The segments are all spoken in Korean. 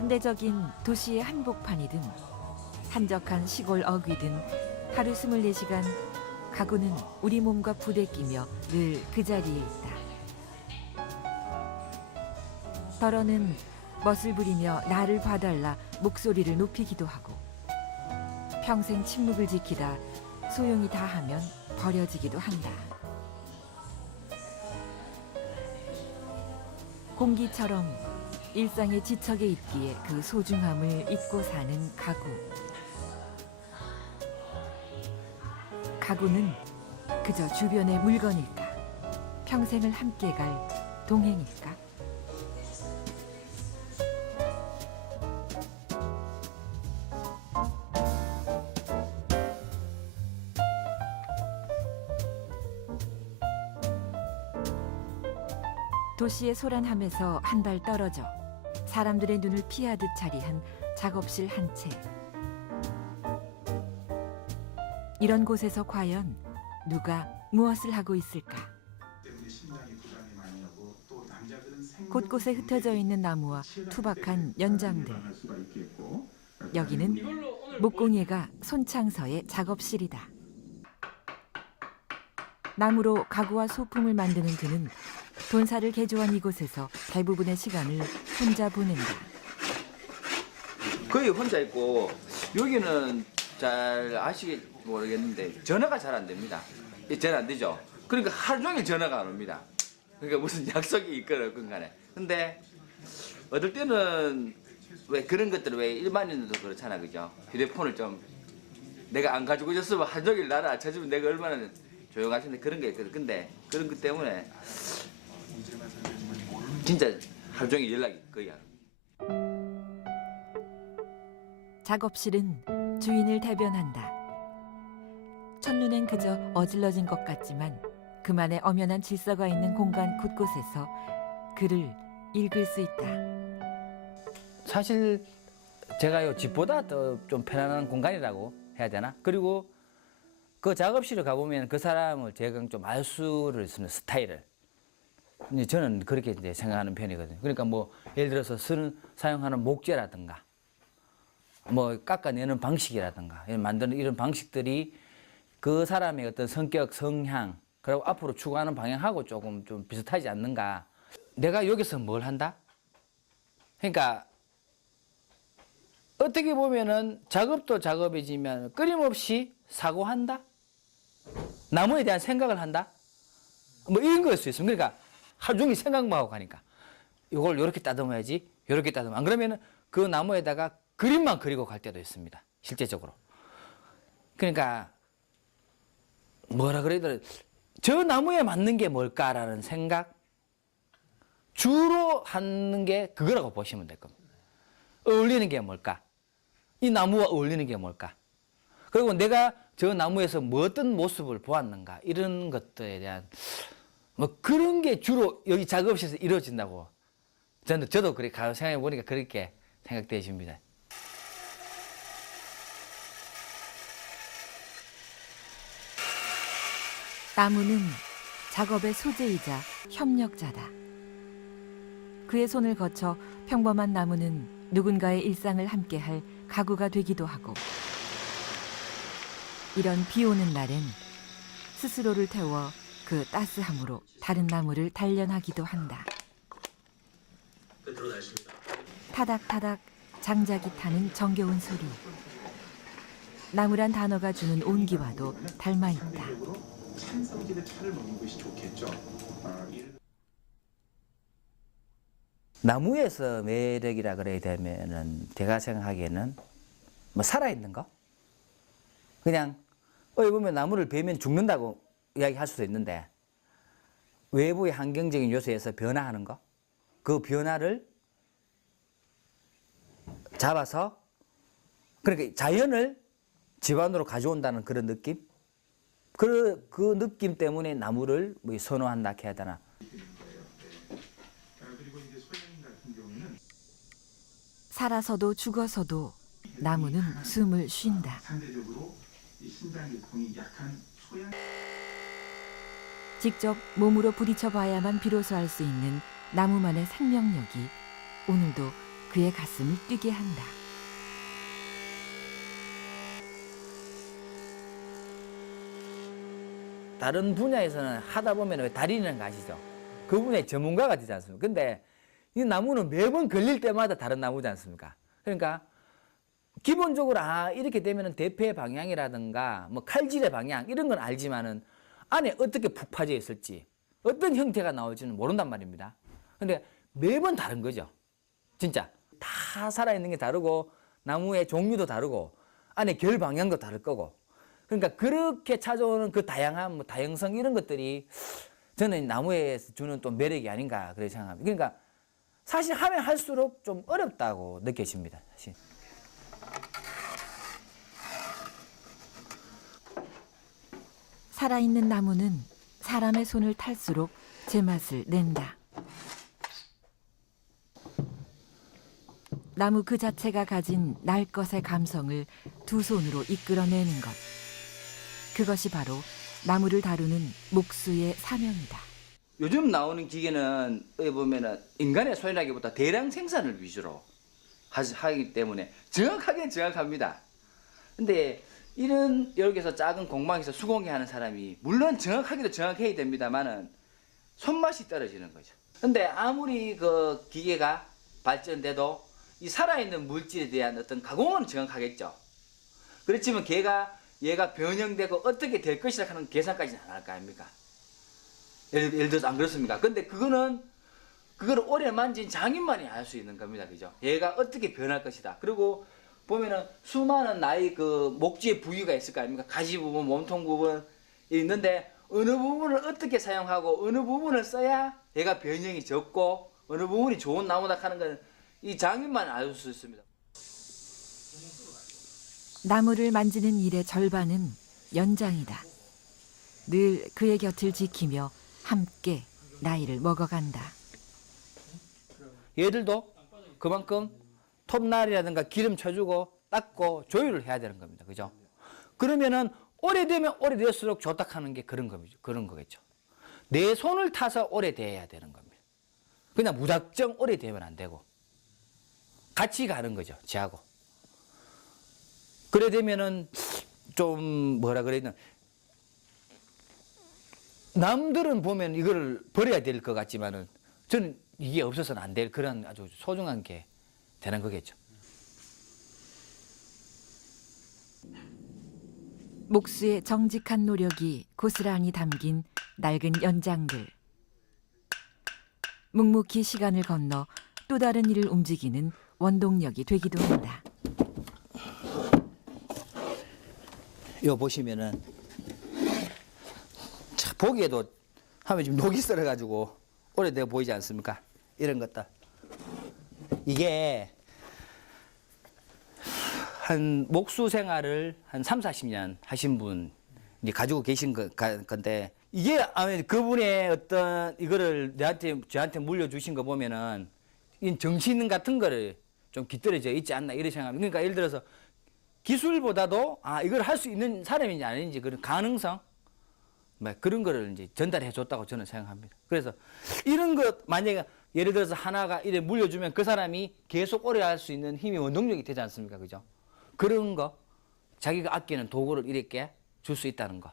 현대적인 도시의 한복판이든 한적한 시골 어귀든 하루 24시간 가구는 우리 몸과 부대끼며 늘 그 자리에 있다. 덜어는 멋을 부리며 나를 봐달라 목소리를 높이기도 하고 평생 침묵을 지키다 소용이 다하면 버려지기도 한다. 공기처럼 일상의 지척에 있기에 그 소중함을 잊고 사는 가구. 가구는 그저 주변의 물건일까? 평생을 함께 갈 동행일까? 도시의 소란함에서 한 발 떨어져 사람들의 눈을 피하듯 자리한 작업실 한 채. 이런 곳에서 과연 누가 무엇을 하고 있을까? 곳곳에 흩어져 있는 나무와 투박한 연장들. 여기는 목공예가 손창서의 작업실이다. 나무로 가구와 소품을 만드는 그는 돈사를 개조한 이곳에서 대부분의 시간을 혼자 보낸다. 거의 혼자 있고 여기는 잘 아시겠 모르겠는데 전화가 잘 안 됩니다. 전화 안 되죠. 그러니까 하루 종일 전화가 안 옵니다. 그러니까 무슨 약속이 있거나 그런 간에. 근데 어떨 때는 왜 그런 것들을 왜 일반인들도 그렇잖아, 그죠? 휴대폰을 좀 내가 안 가지고 있었으면 하루 종일 나를 안 찾으면 내가 얼마나 조용할 텐데 그런 게 있거든. 근데 그런 것 때문에 진짜 하루 종일 연락이 거의 안 옵니다. 작업실은 주인을 대변한다. 첫눈엔 그저 어질러진 것 같지만 그만의 엄연한 질서가 있는 공간 곳곳에서 글을 읽을 수 있다. 사실 제가 요 집보다 더 좀 편안한 공간이라고 해야 되나? 그리고 그 작업실에 가보면 그 사람을 제가 좀 알 수를 쓰는 스타일을 이제 저는 그렇게 이제 생각하는 편이거든요. 그러니까 뭐 예를 들어서 사용하는 목재라든가 뭐 깎아내는 방식이라든가 만드는 이런 방식들이 그 사람의 어떤 성격, 성향 그리고 앞으로 추구하는 방향하고 조금 좀 비슷하지 않는가. 내가 여기서 뭘 한다? 그러니까 어떻게 보면은 작업도 작업이지만 끊임없이 사고한다? 나무에 대한 생각을 한다? 뭐 이런 거일 수 있습니다. 그러니까 하루 종일 생각만 하고 가니까 이걸 이렇게 따듬어야지, 이렇게 따듬어. 안 그러면은 그 나무에다가 그림만 그리고 갈 때도 있습니다. 실제적으로. 그러니까 뭐라 그래야 되나, 저 나무에 맞는 게 뭘까라는 생각 주로 하는 게 그거라고 보시면 될 겁니다. 어울리는 게 뭘까? 이 나무와 어울리는 게 뭘까? 그리고 내가 저 나무에서 뭐 어떤 모습을 보았는가 이런 것들에 대한 뭐 그런 게 주로 여기 작업실에서 이루어진다고 저도 그렇게 생각해 보니까 그렇게 생각되십니다. 나무는 작업의 소재이자 협력자다. 그의 손을 거쳐 평범한 나무는 누군가의 일상을 함께할 가구가 되기도 하고 이런 비 오는 날엔 스스로를 태워 그 따스함으로 다른 나무를 단련하기도 한다. 타닥타닥 장작이 타는 정겨운 소리. 나무란 단어가 주는 온기와도 닮아 있다. 찬성질의 차를 먹는 것이 좋겠죠. 나무에서 매력이라 그래야 되면은 제가 생각하기에는 뭐 살아있는 거? 그냥 보면 나무를 베면 죽는다고 이야기할 수도 있는데 외부의 환경적인 요소에서 변화하는 거, 그 변화를 잡아서 그러니까 자연을 집안으로 가져온다는 그런 느낌? 그 느낌 때문에 나무를 뭐 선호한다 해야 되나? 살아서도 죽어서도 나무는 숨을 쉰다. 상대적으로 이 신장계통이 약한 소양. 직접 몸으로 부딪혀 봐야만 비로소 알 수 있는 나무만의 생명력이 오늘도 그의 가슴을 뛰게 한다. 다른 분야에서는 하다 보면 왜 달인이라는 거 아시죠? 그 분야의 전문가가 되지 않습니까? 근데 이 나무는 매번 걸릴 때마다 다른 나무지 않습니까? 그러니까 기본적으로 이렇게 되면은 대패의 방향이라든가 뭐 칼질의 방향 이런 건 알지만은 안에 어떻게 푹 파져 있을지 어떤 형태가 나올지는 모른단 말입니다. 근데 매번 다른 거죠. 진짜 다 살아있는 게 다르고 나무의 종류도 다르고 안에 결 방향도 다를 거고 그러니까 그렇게 찾아오는 그 다양한 뭐 다양성 이런 것들이 저는 나무에서 주는 또 매력이 아닌가 그렇게 생각합니다. 그러니까 사실 하면 할수록 좀 어렵다고 느껴집니다. 사실. 살아있는 나무는 사람의 손을 탈수록 제맛을 낸다. 나무 그 자체가 가진 날 것의 감성을 두 손으로 이끌어내는 것. 그것이 바로 나무를 다루는 목수의 사명이다. 요즘 나오는 기계는 어디 보면은 인간의 소리라기보다 대량 생산을 위주로 하기 때문에 정확하게 정확합니다. 근데 이런 여기서 작은 공방에서 수공예 하는 사람이 물론 정확하게도 정확해야 됩니다만은 손맛이 떨어지는 거죠. 근데 아무리 그 기계가 발전돼도 이 살아있는 물질에 대한 어떤 가공은 정확하겠죠. 그렇지만 얘가 변형되고 어떻게 될 것이라 하는 계산까지는 안 할 거 아닙니까? 예를 들어서 안 그렇습니까? 근데 그걸 오래 만진 장인만이 알 수 있는 겁니다. 그죠? 얘가 어떻게 변할 것이다. 그리고 보면은 수많은 나의 그 목지의 부위가 있을 거 아닙니까? 가지 부분, 몸통 부분 있는데 어느 부분을 어떻게 사용하고 어느 부분을 써야 얘가 변형이 적고 어느 부분이 좋은 나무다 하는 건 이 장인만 알 수 있습니다. 나무를 만지는 일의 절반은 연장이다. 늘 그의 곁을 지키며 함께 나이를 먹어간다. 얘들도 그만큼 톱날이라든가 기름 쳐주고 닦고 조율을 해야 되는 겁니다. 그죠? 그러면은 오래되면 오래될수록 좋다 하는 게 그런 거겠죠. 내 손을 타서 오래돼야 되는 겁니다. 그냥 무작정 오래되면 안 되고 같이 가는 거죠. 지하고. 그래 되면은 좀 뭐라 그래야 되나 남들은 보면 이거를 버려야 될 것 같지만은 저는 이게 없어서는 안 될 그런 아주 소중한 게 되는 거겠죠. 목수의 정직한 노력이 고스란히 담긴 낡은 연장들. 묵묵히 시간을 건너 또 다른 일을 움직이는 원동력이 되기도 한다. 이거 보시면은 참 보기에도 하면 지금 녹이 썰어가지고 오래돼 보이지 않습니까? 이런 것들. 이게 한 목수 생활을 한 3, 40년 하신 분 이제 가지고 계신 건데 이게 아마 그분의 어떤 이거를 저한테 물려주신 거 보면은 이 정신 같은 거를 좀 깃들여져 있지 않나 이런 생각합니다. 그러니까 예를 들어서 기술보다도 이걸 할 수 있는 사람인지 아닌지 그런 가능성 뭐 그런 거를 이제 전달해 줬다고 저는 생각합니다. 그래서 이런 것 만약에 예를 들어서 하나가 이래 물려주면 그 사람이 계속 오래 할 수 있는 힘이 원동력이 되지 않습니까? 그죠? 그런 거 자기가 아끼는 도구를 이렇게 줄 수 있다는 거.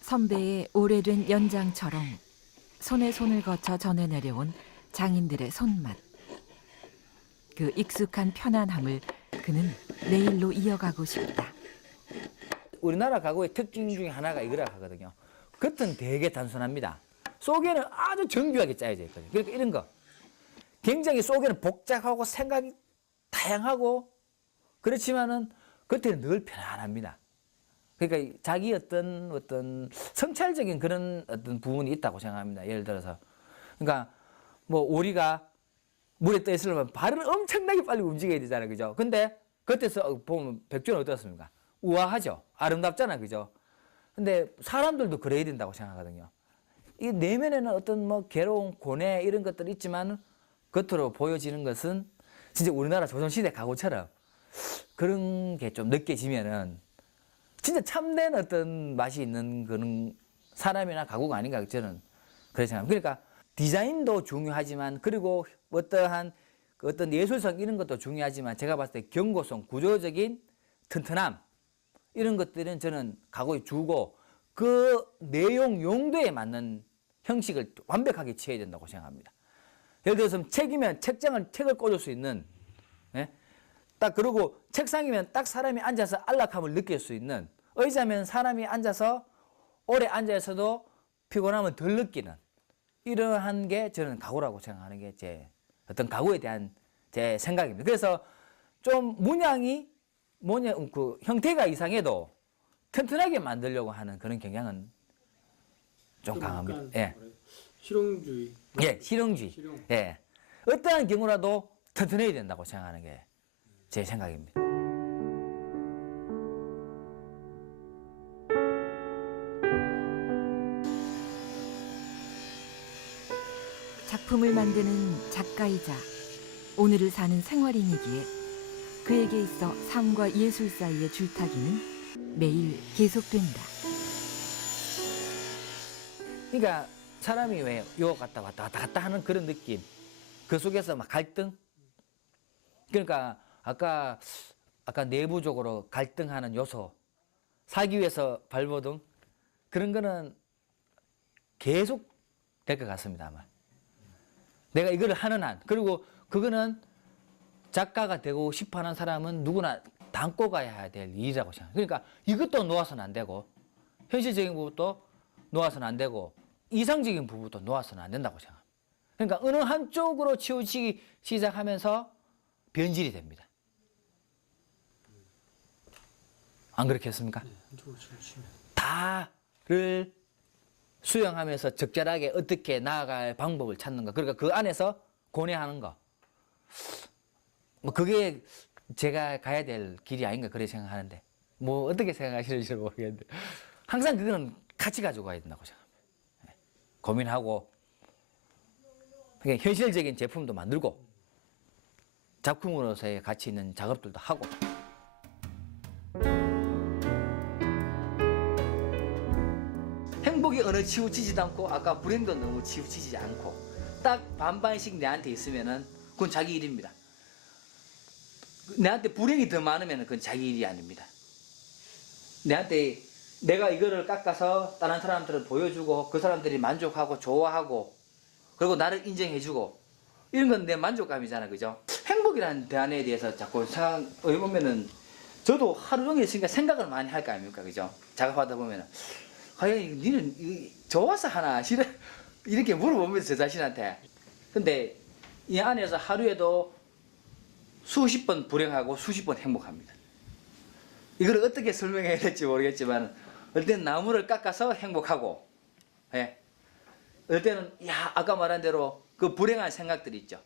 선배의 오래된 연장처럼 손에 손을 거쳐 전해 내려온 장인들의 손맛. 그 익숙한 편안함을 그는 내일로 이어가고 싶다. 우리나라 가구의 특징 중에 하나가 이거라 하거든요. 겉은 되게 단순합니다. 속에는 아주 정교하게 짜여져 있거든요. 그러니까 이런 거. 굉장히 속에는 복잡하고 생각이 다양하고 그렇지만은 겉에는 늘 편안합니다. 그러니까 자기 어떤 성찰적인 그런 어떤 부분이 있다고 생각합니다. 예를 들어서. 그러니까 뭐 오리가 물에 떠 있으려면 발을 엄청나게 빨리 움직여야 되잖아요. 그죠? 근데 겉에서 보면 백조는 어떻습니까? 우아하죠? 아름답잖아요. 그죠? 근데 사람들도 그래야 된다고 생각하거든요. 이 내면에는 어떤 뭐 괴로움, 고뇌 이런 것들이 있지만 겉으로 보여지는 것은 진짜 우리나라 조선시대 가구처럼 그런 게 좀 느껴지면은 진짜 참된 어떤 맛이 있는 그런 사람이나 가구가 아닌가 저는 그렇게 생각합니다. 그러니까 디자인도 중요하지만 그리고 어떠한 그 어떤 예술성 이런 것도 중요하지만 제가 봤을 때 경고성, 구조적인 튼튼함 이런 것들은 저는 가구에 주고 그 내용 용도에 맞는 형식을 완벽하게 취해야 된다고 생각합니다. 예를 들어서 책이면 책을 꽂을 수 있는, 예? 딱 그리고 책상이면 딱 사람이 앉아서 안락함을 느낄 수 있는, 의자면 사람이 앉아서 오래 앉아 있어도 피곤함을 덜 느끼는 이러한 게 저는 가구라고 생각하는 게 제 어떤 가구에 대한 제 생각입니다. 그래서 좀 그 형태가 이상해도 튼튼하게 만들려고 하는 그런 경향은 좀 강합니다. 예. 실용주의. 예, 실용주의. 실용. 예. 어떠한 경우라도 튼튼해야 된다고 생각하는 게 제 생각입니다. 작품을 만드는 작가이자 오늘을 사는 생활인이기에 그에게 있어 삶과 예술 사이의 줄타기는 매일 계속된다. 그러니까 사람이 왜 요 갔다 왔다 갔다 하는 그런 느낌, 그 속에서 막 갈등. 그러니까 아까 내부적으로 갈등하는 요소, 살기 위해서 발버둥 그런 거는 계속 될 것 같습니다. 아마 내가 이거를 하는 한, 그리고 그거는 작가가 되고 싶어하는 사람은 누구나 담고 가야 될 일이라고 생각해요. 그러니까 이것도 놓아서는 안 되고 현실적인 부분도 놓아서는 안 되고 이상적인 부분도 놓아서는 안 된다고 생각합니다. 그러니까 어느 한쪽으로 치우치기 시작하면서 변질이 됩니다. 안 그렇겠습니까? 한쪽으로 치우치면. 다를 수용하면서 적절하게 어떻게 나아갈 방법을 찾는 거. 그러니까 그 안에서 고뇌하는 거. 뭐 그게 제가 가야 될 길이 아닌가 그렇게 생각하는데 뭐 어떻게 생각하시는지 모르겠는데 항상 그거는 같이 가지고 가야 된다고 생각합니다. 예. 고민하고 그러니까 현실적인 제품도 만들고 작품으로서의 가치 있는 작업들도 하고 행복이 어느 치우치지도 않고 아까 불행도 너무 치우치지 않고 딱 반반씩 내한테 있으면은 그건 자기 일입니다. 내한테 불행이 더 많으면 그건 자기 일이 아닙니다. 내한테 내가 이거를 깎아서 다른 사람들은 보여주고 그 사람들이 만족하고 좋아하고 그리고 나를 인정해주고 이런 건 내 만족감이잖아, 그죠? 행복이라는 대안에 대해서 자꾸 생각해 보면은 저도 하루 종일 있으니까 생각을 많이 할 거 아닙니까, 그죠? 작업하다 보면은 과연 니는 좋아서 하나 싫어 이렇게 물어보면서 저 자신한테. 근데 이 안에서 하루에도 수십 번 불행하고 수십 번 행복합니다. 이걸 어떻게 설명해야 될지 모르겠지만 어떨 때는 나무를 깎아서 행복하고, 예. 어떨 때는 아까 말한 대로 그 불행한 생각들이 있죠.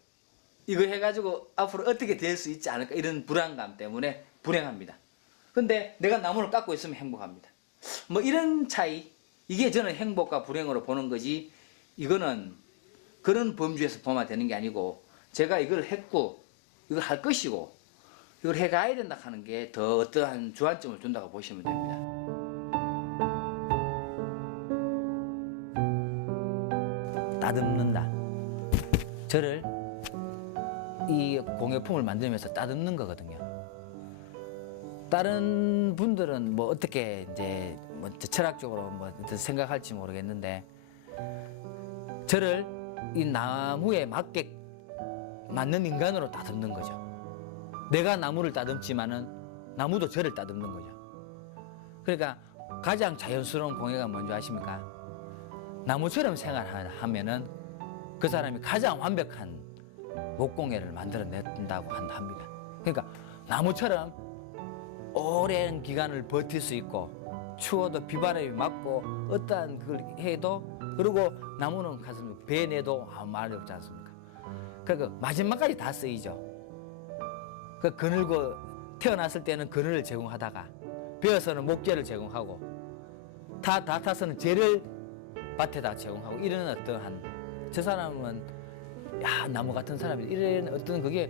이거 해가지고 앞으로 어떻게 될 수 있지 않을까 이런 불안감 때문에 불행합니다. 근데 내가 나무를 깎고 있으면 행복합니다. 뭐 이런 차이, 이게 저는 행복과 불행으로 보는 거지 이거는 그런 범주에서 보면 되는 게 아니고 제가 이걸 했고 이걸 할 것이고 이걸 해가야 된다 하는 게 더 어떠한 주안점을 준다고 보시면 됩니다. 따듬는다. 저를 이 공예품을 만들면서 따듬는 거거든요. 다른 분들은 뭐 어떻게 이제 뭐 철학적으로 뭐 생각할지 모르겠는데 저를 이 나무에 맞는 인간으로 따듬는 거죠. 내가 나무를 따듬지만은 나무도 저를 따듬는 거죠. 그러니까 가장 자연스러운 공예가 뭔지 아십니까? 나무처럼 생활하면은 그 사람이 가장 완벽한 목공예를 만들어낸다고 합니다. 그러니까 나무처럼 오랜 기간을 버틸 수 있고 추워도 비바람이 맞고 어떠한 그걸 해도 그리고 나무는 가슴 베내도 아무 말이 없지 않습니까? 그러니까 마지막까지 다 쓰이죠. 그 그늘고 태어났을 때는 그늘을 제공하다가 베어서는 목재를 제공하고 다 타서는 재를 밭에다 제공하고 이런 어떠한 저 사람은 나무 같은 사람이 이런 어떤 그게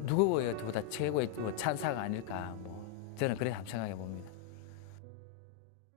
누구보다 최고의 뭐 찬사가 아닐까 뭐 저는 그렇게 생각해 봅니다.